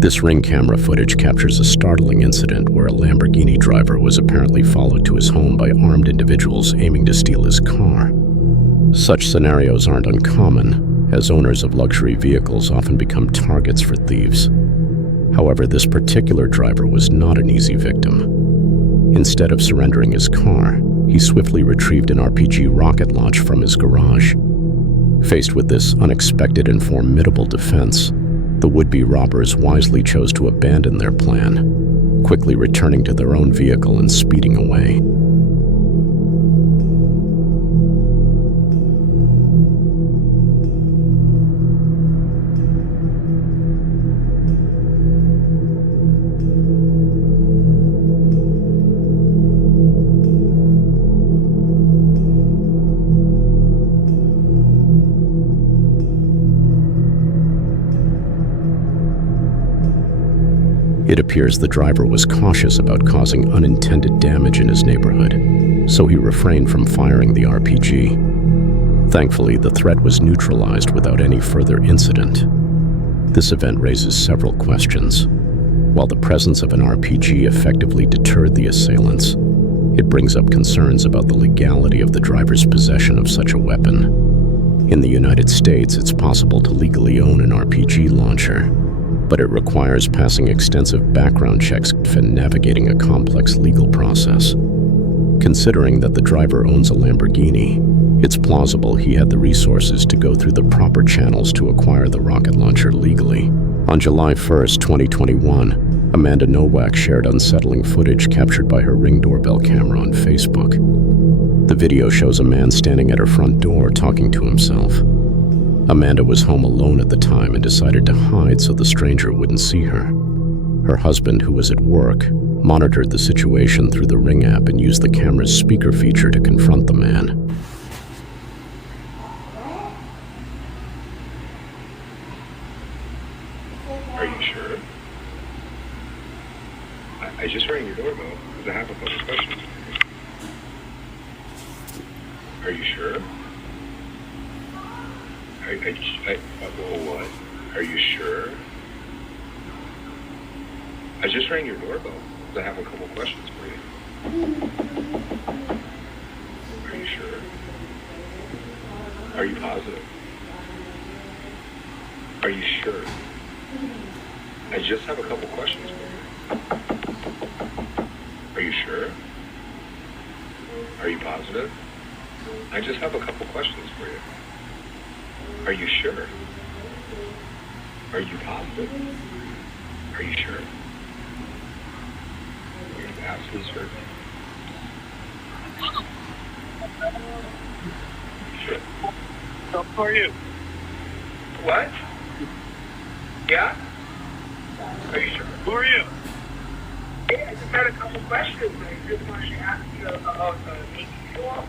This Ring camera footage captures a startling incident where a Lamborghini driver was apparently followed to his home by armed individuals aiming to steal his car. Such scenarios aren't uncommon, as owners of luxury vehicles often become targets for thieves. However, this particular driver was not an easy victim. Instead of surrendering his car, he swiftly retrieved an RPG rocket launch from his garage. Faced with this unexpected and formidable defense, the would-be robbers wisely chose to abandon their plan, quickly returning to their own vehicle and speeding away. It appears the driver was cautious about causing unintended damage in his neighborhood, so he refrained from firing the RPG. Thankfully, the threat was neutralized without any further incident. This event raises several questions. While the presence of an RPG effectively deterred the assailants, it brings up concerns about the legality of the driver's possession of such a weapon. In the United States, it's possible to legally own an RPG launcher, but it requires passing extensive background checks and navigating a complex legal process. Considering that the driver owns a Lamborghini, it's plausible he had the resources to go through the proper channels to acquire the rocket launcher legally. On July 1st, 2021, Amanda Nowak shared unsettling footage captured by her Ring Doorbell camera on Facebook. The video shows a man standing at her front door talking to himself. Amanda was home alone at the time and decided to hide so the stranger wouldn't see her. Her husband, who was at work, monitored the situation through the Ring app and used the camera's speaker feature to confront the man. Are you sure? I just rang your doorbell because I have a couple questions. Are you sure? What? Are you sure? I just rang your doorbell because I have a couple questions for you. Are you sure? Are you positive? Are you sure? I just have a couple questions for you. Are you sure? Are you positive? I just have a couple questions for you. Are you sure? Are you positive? Are you sure? Are you absolutely certain? Sure. How are you? What? Yeah? Are you sure? Who are you? Yeah, I just had a couple questions. I just wanted to ask you about making sure.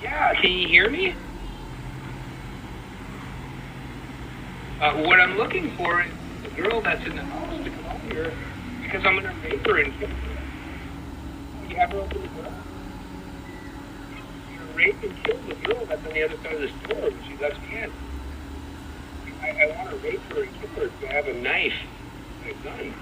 Yeah, can you hear me? What I'm looking for is the girl that's in the house to come out here because I'm going to rape her and kill her. You have her open the door? You rape and kill the girl that's on the other side of the store when she lets me in. I want to rape her and kill her because I have a knife and a gun.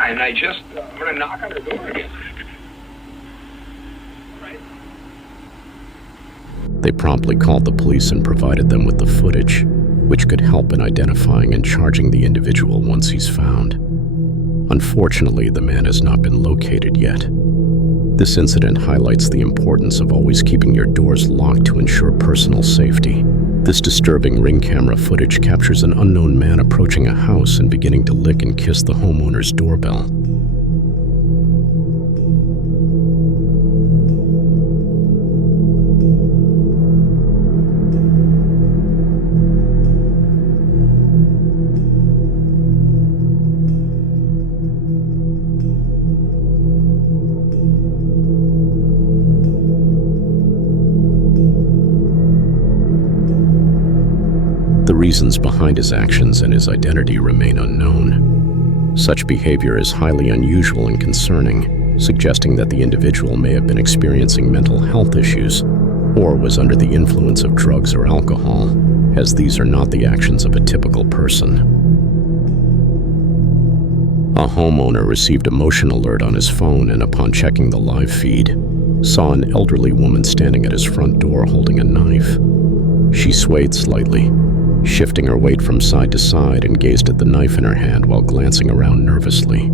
And I'm going to knock on her door again. They promptly called the police and provided them with the footage, which could help in identifying and charging the individual once he's found. Unfortunately, the man has not been located yet. This incident highlights the importance of always keeping your doors locked to ensure personal safety. This disturbing Ring camera footage captures an unknown man approaching a house and beginning to lick and kiss the homeowner's doorbell. The reasons behind his actions and his identity remain unknown. Such behavior is highly unusual and concerning, suggesting that the individual may have been experiencing mental health issues or was under the influence of drugs or alcohol, as these are not the actions of a typical person. A homeowner received a motion alert on his phone and upon checking the live feed, saw an elderly woman standing at his front door holding a knife. She swayed slightly, shifting her weight from side to side and gazed at the knife in her hand while glancing around nervously.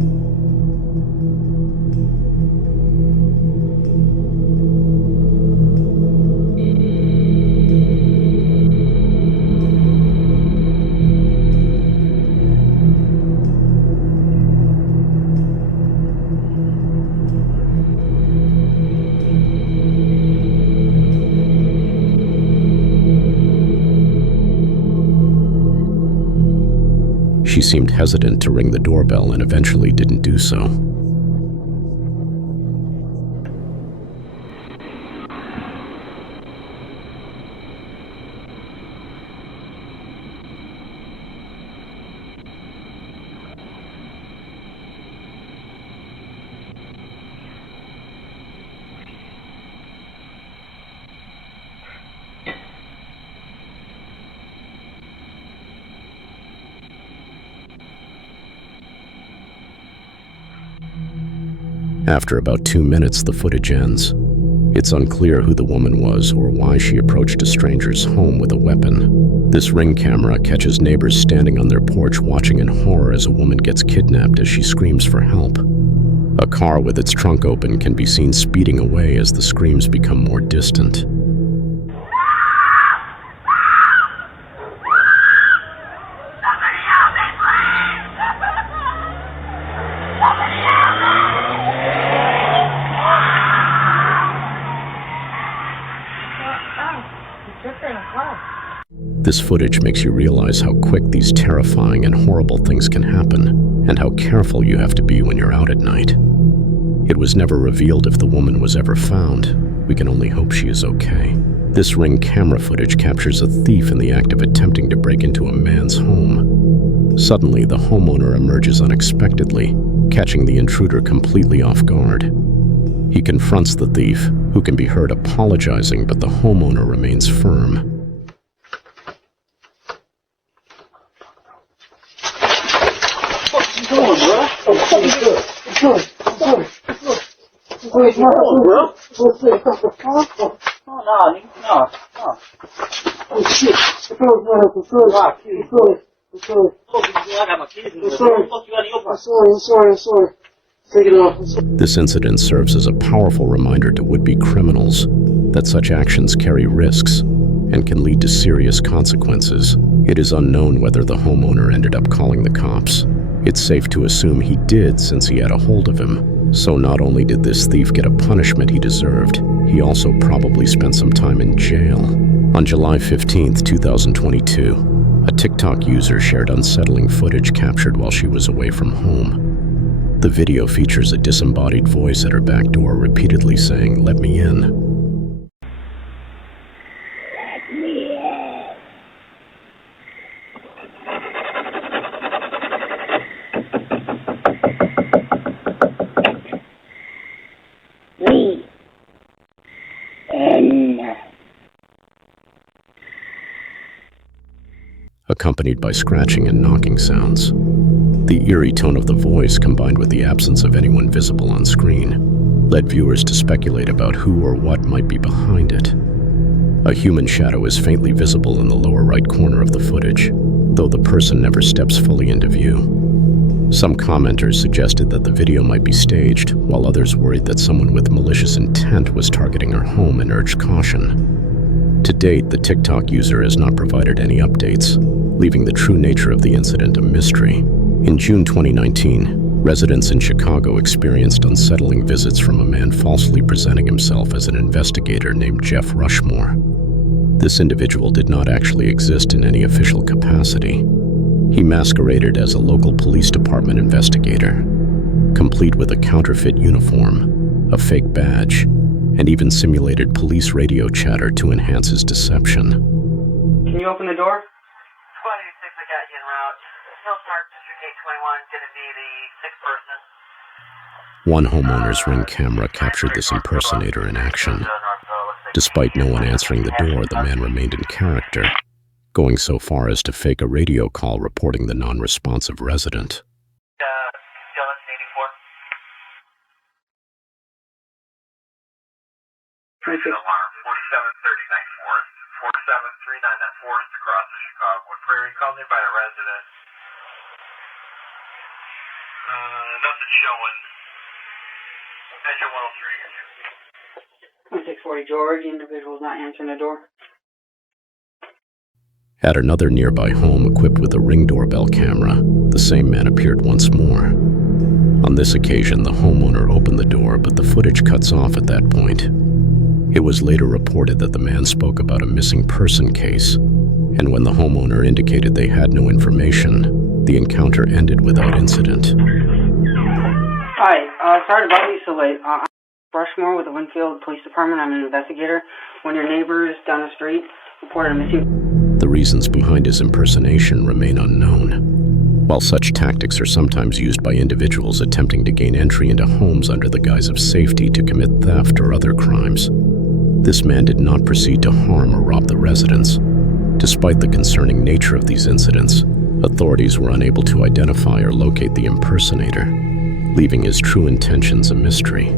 She seemed hesitant to ring the doorbell and eventually didn't do so. After about 2 minutes, the footage ends. It's unclear who the woman was or why she approached a stranger's home with a weapon. This Ring camera catches neighbors standing on their porch watching in horror as a woman gets kidnapped as she screams for help. A car with its trunk open can be seen speeding away as the screams become more distant. This footage makes you realize how quick these terrifying and horrible things can happen, and how careful you have to be when you're out at night. It was never revealed if the woman was ever found. We can only hope she is okay. This Ring camera footage captures a thief in the act of attempting to break into a man's home. Suddenly, the homeowner emerges unexpectedly, catching the intruder completely off guard. He confronts the thief, who can be heard apologizing, but the homeowner remains firm. This incident serves as a powerful reminder to would-be criminals that such actions carry risks and can lead to serious consequences. It is unknown whether the homeowner ended up calling the cops. It's safe to assume he did since he had a hold of him. So not only did this thief get a punishment he deserved, he also probably spent some time in jail. On July 15, 2022, a TikTok user shared unsettling footage captured while she was away from home. The video features a disembodied voice at her back door repeatedly saying, "Let me in." Accompanied by scratching and knocking sounds. The eerie tone of the voice, combined with the absence of anyone visible on screen, led viewers to speculate about who or what might be behind it. A human shadow is faintly visible in the lower right corner of the footage, though the person never steps fully into view. Some commenters suggested that the video might be staged, while others worried that someone with malicious intent was targeting her home and urged caution. To date, the TikTok user has not provided any updates, leaving the true nature of the incident a mystery. In June 2019, residents in Chicago experienced unsettling visits from a man falsely presenting himself as an investigator named Jeff Rushmore. This individual did not actually exist in any official capacity. He masqueraded as a local police department investigator, complete with a counterfeit uniform, a fake badge, and even simulated police radio chatter to enhance his deception. Can you open the door? 26, I got you en route. Hillspark District 821 is going to be the sixth person. One homeowner's Ring camera captured this impersonator in action. Looks like Despite no one answering the door, the man remained in character, going so far as to fake a radio call reporting the non-responsive resident. Alarm 4739 Forest, 47399 Forest across the Chicago Prairie. Called in by a resident. Nothing showing. Engine 103. 1640 George, the individual's not answering the door. At another nearby home equipped with a Ring Doorbell camera, the same man appeared once more. On this occasion, the homeowner opened the door, but the footage cuts off at that point. It was later reported that the man spoke about a missing person case, and when the homeowner indicated they had no information, the encounter ended without incident. Hi, sorry to bother you so late. I'm Rushmore with the Winfield Police Department. I'm an investigator. One of your neighbors down the street reported a missing... The reasons behind his impersonation remain unknown. While such tactics are sometimes used by individuals attempting to gain entry into homes under the guise of safety to commit theft or other crimes, this man did not proceed to harm or rob the residents. Despite the concerning nature of these incidents, authorities were unable to identify or locate the impersonator, leaving his true intentions a mystery.